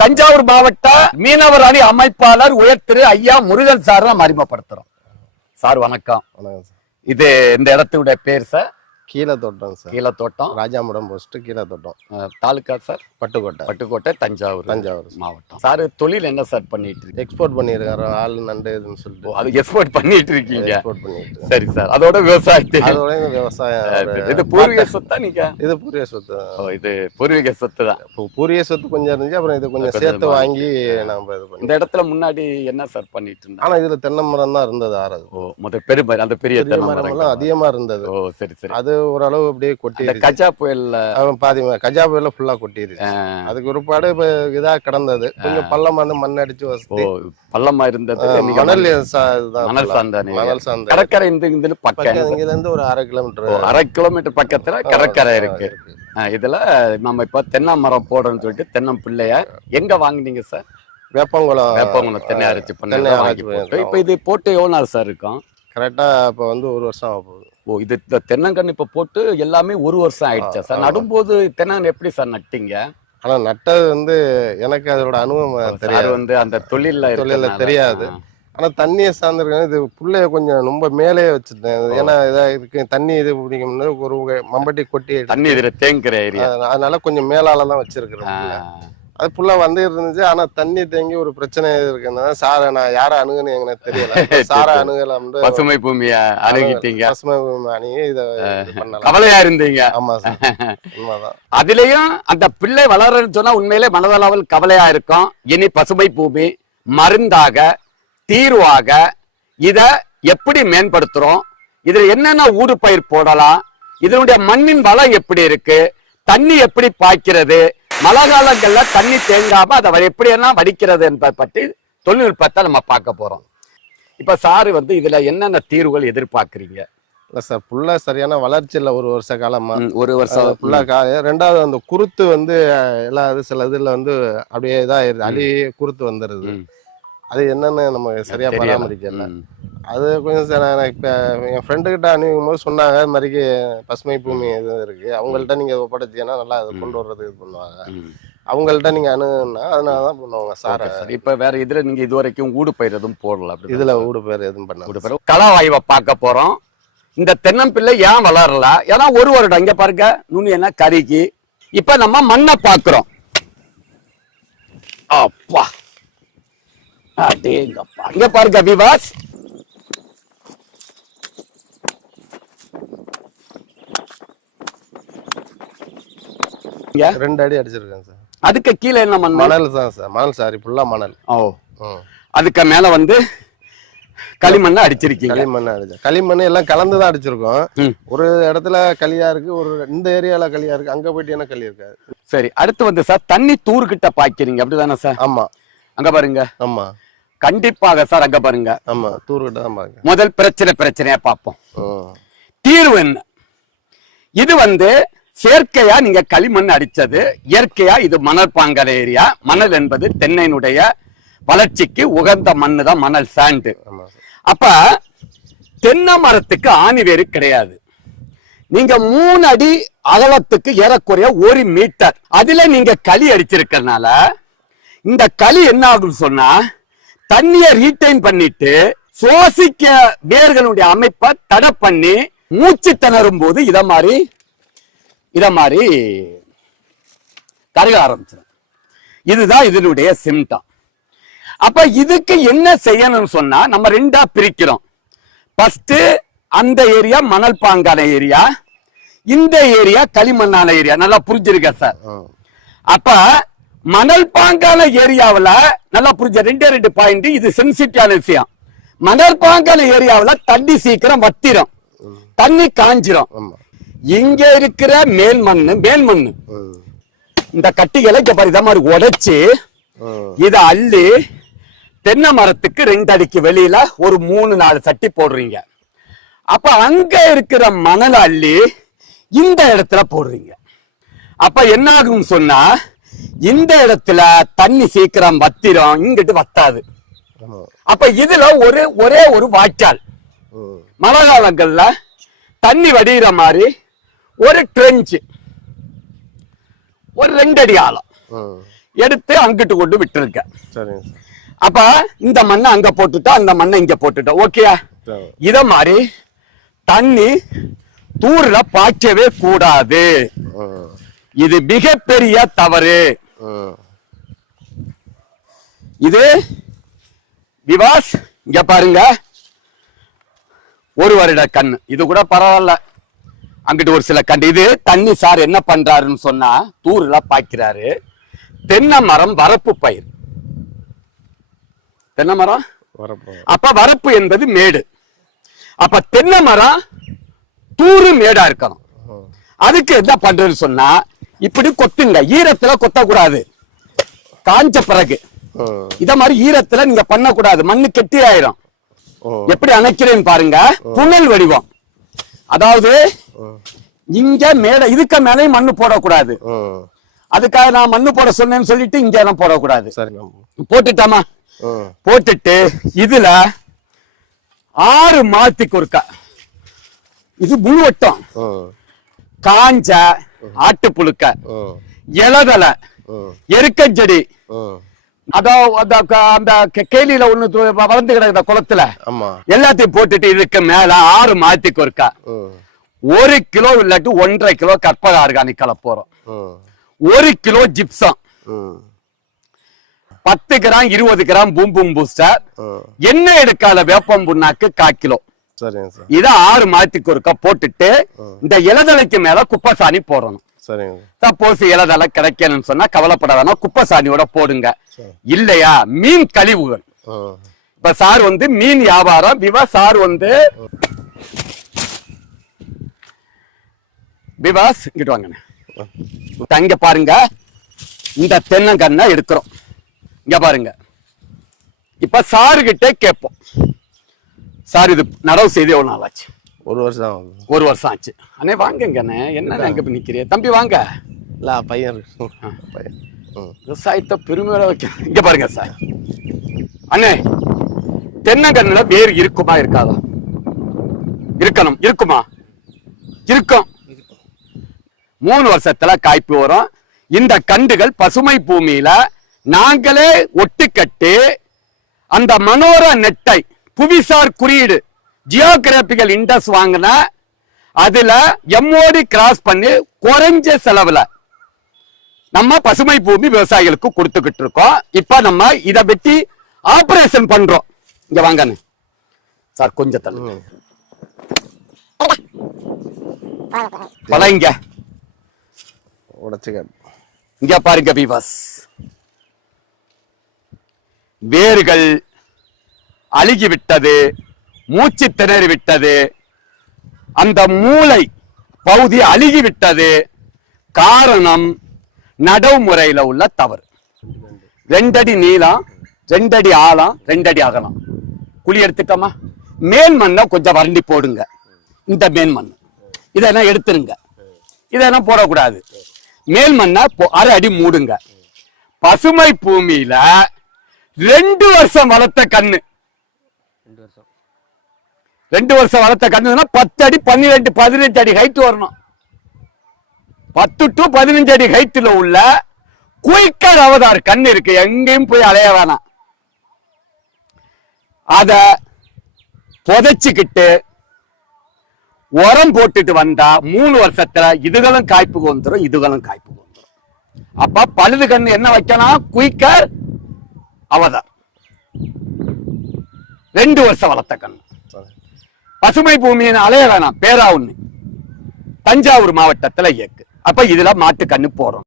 தஞ்சாவூர் மாவட்ட மீனவர் அணி அமைப்பாளர் உயர் திரு ஐயா முருகன் சார் தான் அறிமுகப்படுத்துறோம் சார் வணக்கம். இது இந்த இடத்துடைய பேர் சார். கீழே தோட்டம் சார். கீழத்தோட்டம் ராஜாமுடம் போஸ்ட் கீழே தோட்டம் அஹ், தாலுகா சார்? பட்டுக்கோட்டை. பட்டுக்கோட்டை தஞ்சாவூர் தஞ்சாவூர் மாவட்டம். சார் தொழில் என்ன சார் பண்ணிட்டு இருக்கீங்க? எக்ஸ்போர்ட் பண்ணியிருக்காரு ஆள் நண்டு இதுன்னு சொல்லிட்டு. அது எக்ஸ்போர்ட் பண்ணிட்டு இருக்கீங்க? எக்ஸ்போர்ட் பண்ணிட்டு சரி சார் அதோட விவசாயத்தை. அதோட விவசாயம் இது பூர்வீக சொத்தா நீங்க? இது பூரிய சொத்து ஓ, இது பூர்வீக சொத்து தான். பூரிய சொத்து கொஞ்சம் இருந்துச்சு அப்புறம் இது கொஞ்சம் சேர்த்து வாங்கி நாம இது பண்ணி இந்த இடத்துல முன்னாடி என்ன சார் பண்ணிட்டு இருந்தாங்க? ஆனா இதுல தென்னை மரம் தான் இருந்தது ஆறது. ஓ முதல் பெருமை அந்த பெரிய தென்னை மரம் அதிகமா இருந்தது. ஓ சரி சரி. அது ஓரளவு அப்படியே கொட்டிடுச்சு கஜா புயல்ல. அவன் பாதி கஜா புயல ஃபுல்லா கொட்டிடுச்சு அதுக்கு ஒருபாடு இப்ப இதா கிடந்தது. கொஞ்சம் பள்ளம் வந்து மண் அடிச்சு வசதி. பள்ளமா இருந்தது மணல் மணல். நீங்க. மணல் சார்ந்த கடற்கரை இந்த இந்த பக்கம். இங்க இருந்து ஒரு அரை கிலோமீட்டர் அரை கிலோமீட்டர் பக்கத்துல கடற்கரை இருக்கு. இதுல நம்ம இப்ப தென்னை மரம் போடுறோம்னு சொல்லிட்டு தென்னம் பிள்ளைய எங்க வாங்குனீங்க சார்? வேப்பங்குளம் வேப்பங்குளம் தென்னை அரைச்சி பண்ண வாங்கி போட்டு. இப்ப இது போட்டு எவ்வளவு நாள் சார் இருக்கும்? கரெக்டா இப்ப வந்து ஒரு வருஷம் ஆக போகுது ஓ இது இந்த தென்னங்கன்று இப்ப போட்டு எல்லாமே ஒரு வருஷம் ஆயிடுச்சா சார். நடும்போது தென்னங்கன்று எப்படி சார் நட்டீங்க? ஆனா நட்டது வந்து எனக்கு அதோட அனுபவம் தெரியாது. வந்து அந்த தொழில்ல இருக்கறனால, தெரியாது. ஆனா தண்ணியை சார்ந்திருக்கேன் இது புள்ளைய கொஞ்சம் ரொம்ப மேலே வச்சுட்டேன் ஏன்னா இதா இதுக்கு தண்ணி இது பிடிக்கும்னு ஒரு மம்பட்டி கொட்டி தண்ணி இதுல தேங்குற ஏரியா. அதனால- கொஞ்சம் மேலால தான் வச்சிருக்கிறேன். அது புள்ள வந்து இருந்துச்சு. ஆனா தண்ணி தேங்கி ஒரு பிரச்சனை இருக்குன்னா சார நான் யார அணுகுன்னு எனக்கு தெரியல. சார அணுகலாம்னு பசுமை பூமிய அணுகிட்டீங்க. பசுமை அணுகி இதை கவலையா இருந்தீங்க? ஆமா சார். உண்மைதான். அதுலயும் அந்த பிள்ளை வளரன்னு சொன்னா உண்மையிலே மனதளவில் கவலையா இருக்கும். இனி பசுமை பூமி மருந்தாக தீர்வாக இத எப்படி மேம்படுத்துறோம்? இதுல என்னென்ன ஊடு பயிர் போடலாம்? இதனுடைய மண்ணின் வளம் எப்படி இருக்கு? தண்ணி எப்படி பாய்க்கிறது? மழை காலங்கள்ல தண்ணி தேங்காம அதை எப்படி எல்லாம் வடிக்கிறது என்பதை பற்றி தொழில்நுட்பத்தை நம்ம பார்க்க போறோம் இப்ப சாரு வந்து இதுல என்னென்ன தீர்வுகள் எதிர்பார்க்கறீங்க இல்ல சார் புள்ள சரியான வளர்ச்சி இல்ல ஒரு வருஷ காலமா ஒரு வருஷம் புள்ள காய ரெண்டாவது அந்த குருத்து வந்து எல்லா இது சில இதுல வந்து அப்படியே இதாயிருது அழி குருத்து வந்துருது ம். அது என்னன்னு நம்ம சரியா. பராமரிக்கல. அது கொஞ்சம் சார் நான் இப்ப என் ஃப்ரெண்டு கிட்ட அணுகும் போது சொன்னாங்க இது மாதிரிக்கு பசுமை பூமி இது இருக்கு. அவங்கள்ட்ட நீங்க ஒப்படைச்சீங்கன்னா நல்லா அதை கொண்டு வர்றது இது பண்ணுவாங்க. அவங்கள்ட்ட நீங்க அணுகுனா அதனாலதான் பண்ணுவாங்க சார. இப்ப வேற இதுல நீங்க இது வரைக்கும் ஊடு பயிர் எதுவும் போடல அப்படி இதுல ஊடு பேர் எதுவும் பண்ண ஊடு பயிர். களவாய்வை பார்க்க போறோம். இந்த தென்னம்பிள்ளை ஏன் வளரல? ஏன்னா ஒரு வருடம் இங்க பாருங்க நுனி என்ன கருகி இப்ப நம்ம மண்ணை பார்க்கிறோம். அப்பா. அடேங்கப்பா. இங்க பாருங்க விவாஸ் இங்க ரெண்டு அடி அடிச்சிருக்கேன் சார். அதுக்கு கீழே என்ன மண்? மணல் தான் சார். மணல் சாரி ஃபுல்லா மணல். ஓ. அதுக்கு மேல வந்து களிமண்ணை அடிச்சிருக்கீங்க. களிமண் அடிச்சேன் களிமண் எல்லாம் கலந்து தான் அடிச்சிருக்கோம். ஒரு இடத்துல களியா இருக்கு ஒரு இந்த ஏரியால களியா இருக்கு அங்க போயிட்டு என்ன களி இருக்காது. சரி அடுத்து வந்து சார் தண்ணி தூர்கிட்ட பாய்க்கிறீங்க. அப்படிதானே சார்? ஆமா. அங்க பாருங்க. ஆமா. கண்டிப்பாக சார் அங்க பாருங்க. ஆமா தூர்கிட்ட தான் பாருங்க முதல் பிரச்சனை பிரச்சனையா பார்ப்போம். தீர்வு என்ன? இது வந்து செயற்கையா நீங்க களிமண் அடிச்சது இயற்கையா இது மணல் பாங்கல ஏரியா. மணல் என்பது தென்னையினுடைய வளர்ச்சிக்கு உகந்த மண்ணு தான் மணல் சாண்டு அப்ப தென்னை மரத்துக்கு ஆணி வேறு கிடையாது. நீங்க மூணு அடி அகலத்துக்கு ஏறக்குறைய ஒரு மீட்டர். அதுல நீங்க களி அடிச்சிருக்கறனால இந்த களி என்ன ஆகும் சொன்னா தண்ணிய ரீட்டைன் பண்ணிட்டு சுவாசிக்க வேர்களுடைய அமைப்பை தடை பண்ணி மூச்சு திணறும் போது இத மாதிரி இத மாதிரி கருக ஆரம்பிச்சிடும். இதுதான் இதனுடைய சிம்டம் அப்ப இதுக்கு என்ன செய்யணும்னு சொன்னா நம்ம ரெண்டா பிரிக்கிறோம். ஃபர்ஸ்ட் அந்த ஏரியா மணல் பாங்கான ஏரியா இந்த ஏரியா களிமண்ணான ஏரியா நல்லா புரிஞ்சிருக்க சார். அப்ப மணல் பாங்கான ஏரியாவுல நல்லா புரிஞ்ச ரெண்டே ரெண்டு பாயிண்ட் இது சென்சிட்டிவான விஷயம். மணல் பாங்கான ஏரியாவுல தண்ணி சீக்கிரம் வத்திரும். தண்ணி காஞ்சிரும். இங்க இருக்கிற மேல் மண்ணு மேல் மண்ணு ம். இந்த கட்டிகளை இங்க பாரு இத மாதிரி உடைச்சு. இத அள்ளி தென்னை மரத்துக்கு ரெண்டு அடிக்கு வெளியில ஒரு மூணு நாலு சட்டி போடுறீங்க அப்ப அங்க இருக்கிற மணல் அள்ளி இந்த இடத்துல போடுறீங்க அப்ப என்ன ஆகும் சொன்னா இந்த இடத்துல தண்ணி சீக்கிரம் வத்திரும் இங்கிட்டு வத்தாது அப்ப இதுல ஒரு ஒரே ஒரு வாய்க்கால். மழை காலங்கள்ல தண்ணி வடிகிற மாதிரி ஒரு ட்ரெஞ்சு ஒரு ரெண்டு அடி ஆழம். எடுத்து அங்கிட்டு கொண்டு விட்டுருக்க. சரிங்க சார். அப்ப இந்த மண்ணை அங்க போட்டுட்டா அந்த மண்ணை இங்க போட்டுட்டா சரி. இத மாதிரி தண்ணி தூர்ல பாய்ச்சவே கூடாது. இது மிகப்பெரிய தவறு. இது விவாஸ் இங்க பாருங்க. ஒரு வருட கண் இது கூட பரவாயில்ல. அங்கிட்டு ஒரு சில கண்டு இது தண்ணி சார் என்ன பண்றாருன்னு சொன்னா தூர்ல பாய்க்கிறாரு. தென்னை மரம் வரப்பு பயிர். தென்னை மரம்? அப்ப வரப்பு என்பது மேடு. அப்ப தென்னை மரம் தூரு மேடா இருக்கணும். அதுக்கு என்ன பண்றதுன்னு சொன்னா இப்படி கொத்துங்க ஈரத்துல கொத்தக்கூடாது காஞ்ச பிறகு. இத மாதிரி ஈரத்துல நீங்க பண்ணக்கூடாது. மண்ணு கெட்டி ஆயிரும் எப்படி அணைக்கிறேன்னு பாருங்க. புனல் வடிவம். அதாவது இங்க மேல இதுக்கு மேலேயும் மண்ணு போடக்கூடாது. அதுக்காக நான் மண்ணு போட சொன்னேன்னு சொல்லிட்டு இங்க எல்லாம் போடக்கூடாது. போட்டுட்டாமா? போட்டுட்டு இதுல ஆறு மாத்திக்கு ஒருக்கா. இது முழுவட்டம் ம் காஞ்ச ஆட்டுப்புழுக்க ம் இலதலை எருக்கஞ்செடி ம் அதோ அந்த க- கே- கேலியில ஒண்ணு வளர்ந்து கிடக்குற குளத்துல. எல்லாத்தையும் போட்டுட்டு இதுக்கு மேல ஆறு மாத்திக்கு ஒருக்கா. ஒரு கிலோ இல்லாட்டி ஒன்றரை கிலோ கற்பக ஆர்கானிக் கலப்ப போறோம். ம் ஒரு கிலோ ஜிப்சம். பத்து கிராம் இருபது கிராம் பூம்பும் பூஸ்டர். ம் எண்ணெய் எடுக்காத வேப்பம் புண்ணாக்கு கால் கிலோ. இத ஆறு மாத்திக்கு ஒருக்கா போட்டுட்டு இந்த இலதலைக்கு மேல குப்பைசாணி போடணும். சரிங்க. சப்போஸ் இலதலை கிடைக்கணும்னு சொன்னா கவலைப்பட வேணாம். குப்பைசாணியோட போடுங்க. இல்லையா? மீன் கழிவுகள். இப்ப சார் வந்து மீன் வியாபாரம் விவா சார் வந்து விவாஸ் இங்கிட்டு வாங்கண்ணே. தங்க பாருங்க. இந்த தென்னங்கண்ணை எடுக்கிறோம். இங்க பாருங்க. இப்ப சாரு கிட்ட கேட்போம். சார் இது நடவு செய்து எவ்வளவு நாள் ஆச்சு? ஒரு வருஷம் ஆகுது. ஒரு வருஷம் ஆச்சு. அண்ணே வாங்கங்கண்ணே என்ன அங்க போய் நிக்கிறீங்க? தம்பி வாங்க. இல்லை பையன் பையன். விவசாயத்தை பெருமையோட வைக்க இங்க பாருங்க சார். அண்ணே தென்னங்கண்ணுல வேர் இருக்குமா இருக்காதா? இருக்கணும். இருக்குமா? இருக்கும். மூணு வருஷத்துல காய்ப்பு வரும். இந்த கண்டுகள் பசுமை பூமியில நாங்களே ஒட்டுக்கட்டி அந்த மனோர நெட்டை புவிசார் குறியீடு ஜியோகிராபிக்கல் இண்டஸ் வாங்கின அதுல எம்மோடி கிராஸ் பண்ணி குறைஞ்ச செலவுல நம்ம பசுமை பூமி விவசாயிகளுக்கு கொடுத்துக்கிட்டு இருக்கோம். இப்ப நம்ம இத வெட்டி ஆபரேஷன் பண்றோம். இங்க வாங்கன்னு சார் கொஞ்சம் தள்ளுங்க பழங்க. உடச்சி காட்டு இங்க பாருங்க பீவாஸ் வேர்கள் அழுகி விட்டது மூச்சு திணறி விட்டது அந்த மூளை பகுதி அழுகி விட்டது காரணம் நடவுமுறையில உள்ள தவறு. ரெண்டடி நீளம் ரெண்டடி ஆழம் ரெண்டடி அகலம் குழி எடுத்துட்டோமா? மேல் மண்ணை கொஞ்சம் வறண்டி போடுங்க. இந்த மேல் மண் இதெல்லாம் எடுத்துருங்க. இதெல்லாம் போடக்கூடாது. மேல் மண்ணை அரை அடி மூடுங்க. பசுமை பூமியில ரெண்டு வருஷம் வளர்த்த கண்ணு. ரெண்டு வருஷம் வளர்த்த கண்ணுனா பத்து அடி பன்னிரெண்டு பதினஞ்சு அடி ஹைட் வரணும். பத்து டு பதினஞ்சு அடி ஹைட்டில் உள்ள குயிக்கர் அவதார் கண் இருக்கு. எங்கேயும் போய் அலைய வேணாம். அத புதைச்சிக்கிட்டு உரம் போட்டுட்டு வந்தா மூணு வருஷத்துல இதுகளும் காய்ப்புக்கு வந்துடும் இதுகளும் காய்ப்புக்கு வந்துடும் அப்ப பழுது கண் என்ன வைக்கலாம் குயிக்கர் அவதார். ரெண்டு வருஷம் வளர்த்த கண்ணு பசுமை பூமியின் அலைய வேணாம் பேரா ஒண்ணு. தஞ்சாவூர் மாவட்டத்துல இயக்கு. அப்ப இதுல மாட்டு கண்ணு போறோம்.